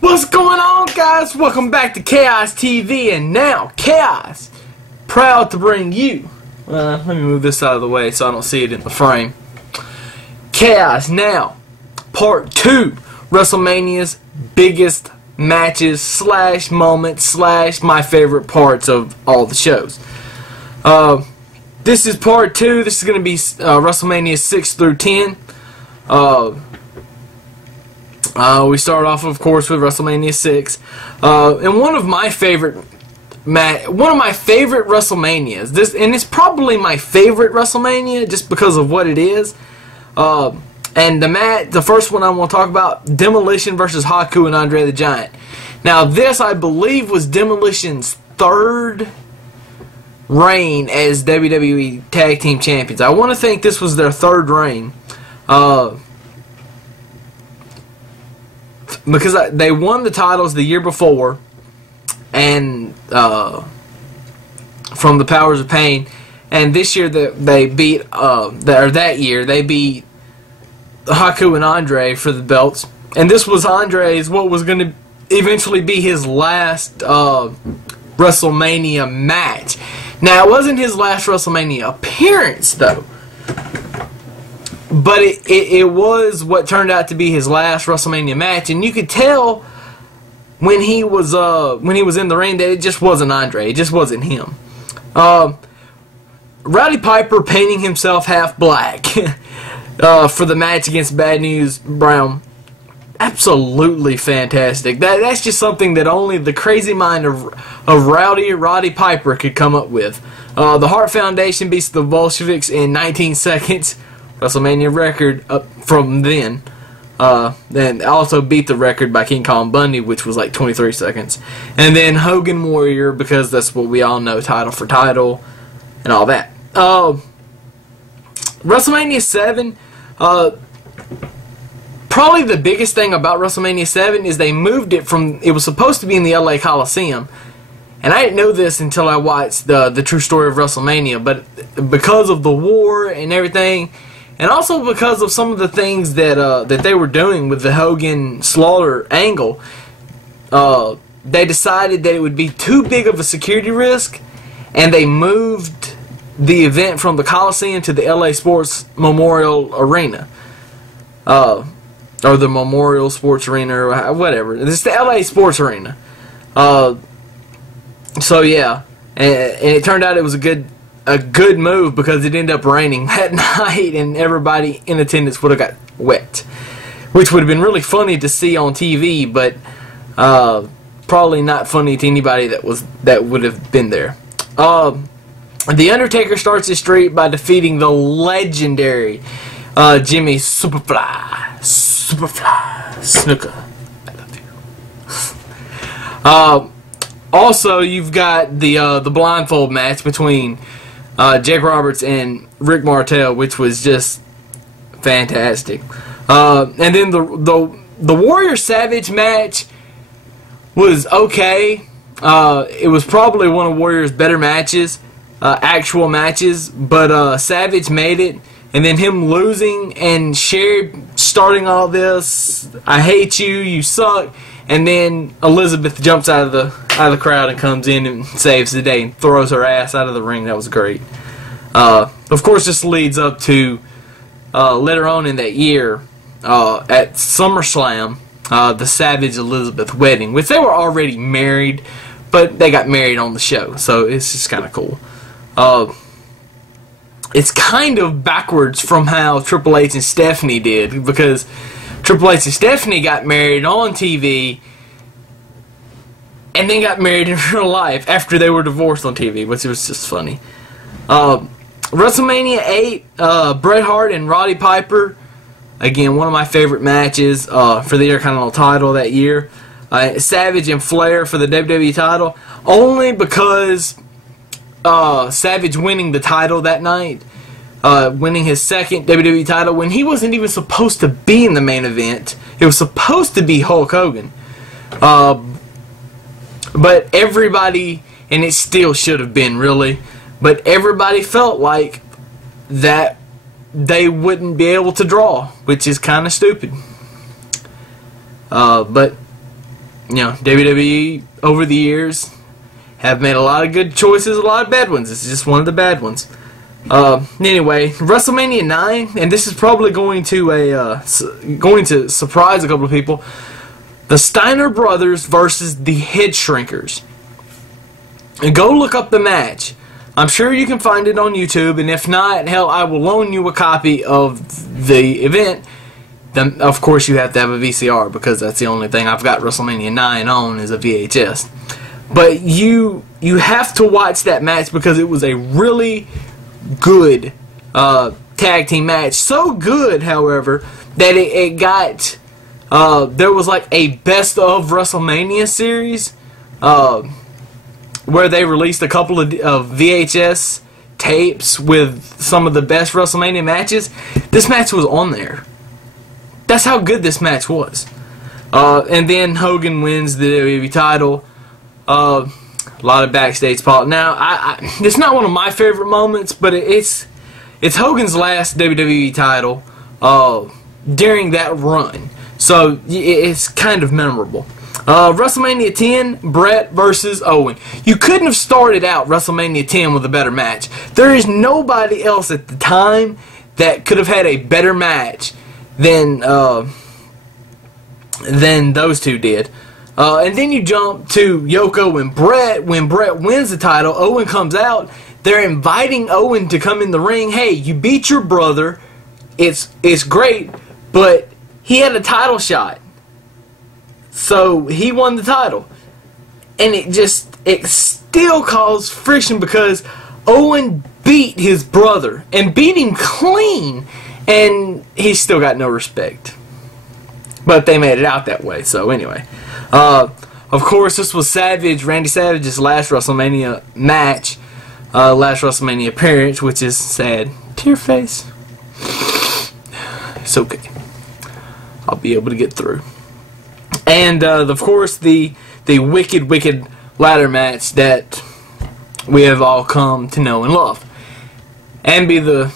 What's going on, guys? Welcome back to Chaos TV, and now Chaos, proud to bring you, let me move this out of the way so I don't see it in the frame. Chaos Now, Part 2, WrestleMania's biggest matches / moments / my favorite parts of all the shows. This is Part 2. This is going to be WrestleMania 6 through 10. We start off, of course, with WrestleMania 6, and one of my favorite WrestleManias. And it's probably my favorite WrestleMania just because of what it is. And the first one I want to talk about, Demolition versus Haku and Andre the Giant. Now, this I believe was Demolition's third reign as WWE Tag Team Champions. I want to think this was their third reign. Because they won the titles the year before, and from the Powers of Pain, and this year they beat that year they beat Haku and Andre for the belts, and this was Andre's what was going to eventually be his last WrestleMania match. Now, it wasn't his last WrestleMania appearance though. But it was what turned out to be his last WrestleMania match, and you could tell when he was in the ring that it just wasn't Andre, it just wasn't him. Roddy Piper painting himself half black for the match against Bad News Brown, absolutely fantastic. That's just something that only the crazy mind of Roddy Piper could come up with. The Hart Foundation beats the Bolsheviks in 19 seconds. WrestleMania record up from then. Then also beat the record by King Kong Bundy, which was like 23 seconds. And then Hogan Warrior, because that's what we all know, title for title, and all that. WrestleMania 7, probably the biggest thing about WrestleMania 7 is they moved it from, it was supposed to be in the LA Coliseum. And I didn't know this until I watched the True Story of WrestleMania, but because of the war and everything, and also because of some of the things that they were doing with the Hogan Slaughter angle, they decided that it would be too big of a security risk, and they moved the event from the Coliseum to the LA Sports Memorial Arena, or the Memorial Sports Arena, or whatever. It's the LA Sports Arena. So yeah, and it turned out it was a good move because it ended up raining that night and everybody in attendance would have got wet, which would have been really funny to see on TV, but probably not funny to anybody that would have been there. The Undertaker starts his streak by defeating the legendary Jimmy Superfly Snuka. I love you. Also, you've got the blindfold match between Jake Roberts and Rick Martel, which was just fantastic. And then the Warrior Savage match was okay. It was probably one of Warrior's better matches, actual matches, but Savage made it, and then him losing and Sherry starting all this, I hate you, you suck, and then Elizabeth jumps out of the crowd and comes in and saves the day and throws her ass out of the ring. That was great. Of course, this leads up to later on in that year at SummerSlam, the Savage Elizabeth wedding, which they were already married, but they got married on the show, so it's just kind of cool. It's kind of backwards from how Triple H and Stephanie did, because Triple H and Stephanie got married on TV and then got married in real life after they were divorced on TV, which was just funny. WrestleMania 8, Bret Hart and Roddy Piper, again, one of my favorite matches for the Intercontinental title that year. Savage and Flair for the WWE title, only because Savage winning the title that night, winning his second WWE title when he wasn't even supposed to be in the main event. It was supposed to be Hulk Hogan. But everybody, and it still should have been really, but everybody felt like that they wouldn't be able to draw, which is kind of stupid. But you know, WWE over the years have made a lot of good choices, a lot of bad ones. It's just one of the bad ones. Anyway, WrestleMania 9, and this is probably going to surprise a couple of people. The Steiner Brothers versus the Head Shrinkers. And go look up the match. I'm sure you can find it on YouTube, and if not, hell, I will loan you a copy of the event. Then, of course, you have to have a VCR, because that's the only thing I've got WrestleMania 9 on is a VHS. But you have to watch that match because it was a really good tag team match. So good, however, that it got there was like a best of WrestleMania series where they released a couple of VHS tapes with some of the best WrestleMania matches. This match was on there. That's how good this match was. And then Hogan wins the WWE title. A lot of backstage politics. Now, it's not one of my favorite moments, but it's Hogan's last WWE title during that run. So it's kind of memorable. WrestleMania 10, Brett versus Owen. You couldn't have started out WrestleMania 10 with a better match. There is nobody else at the time that could have had a better match than those two did. And then you jump to Yoko and Brett. When Brett wins the title, Owen comes out. They're inviting Owen to come in the ring. Hey, you beat your brother. It's great, but he had a title shot. So he won the title. And it still caused friction because Owen beat his brother and beat him clean, and he still got no respect. But they made it out that way, so anyway. Of course, this was Randy Savage's last WrestleMania match, last WrestleMania appearance, which is sad. Tear face. It's okay. I'll be able to get through. And, of course, the wicked ladder match that we have all come to know and love. And be the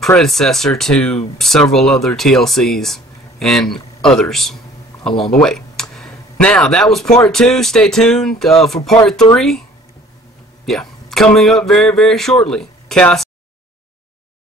predecessor to several other TLCs and others along the way. Now, that was part 2. Stay tuned for part 3. Yeah, coming up very, very shortly. Chaos.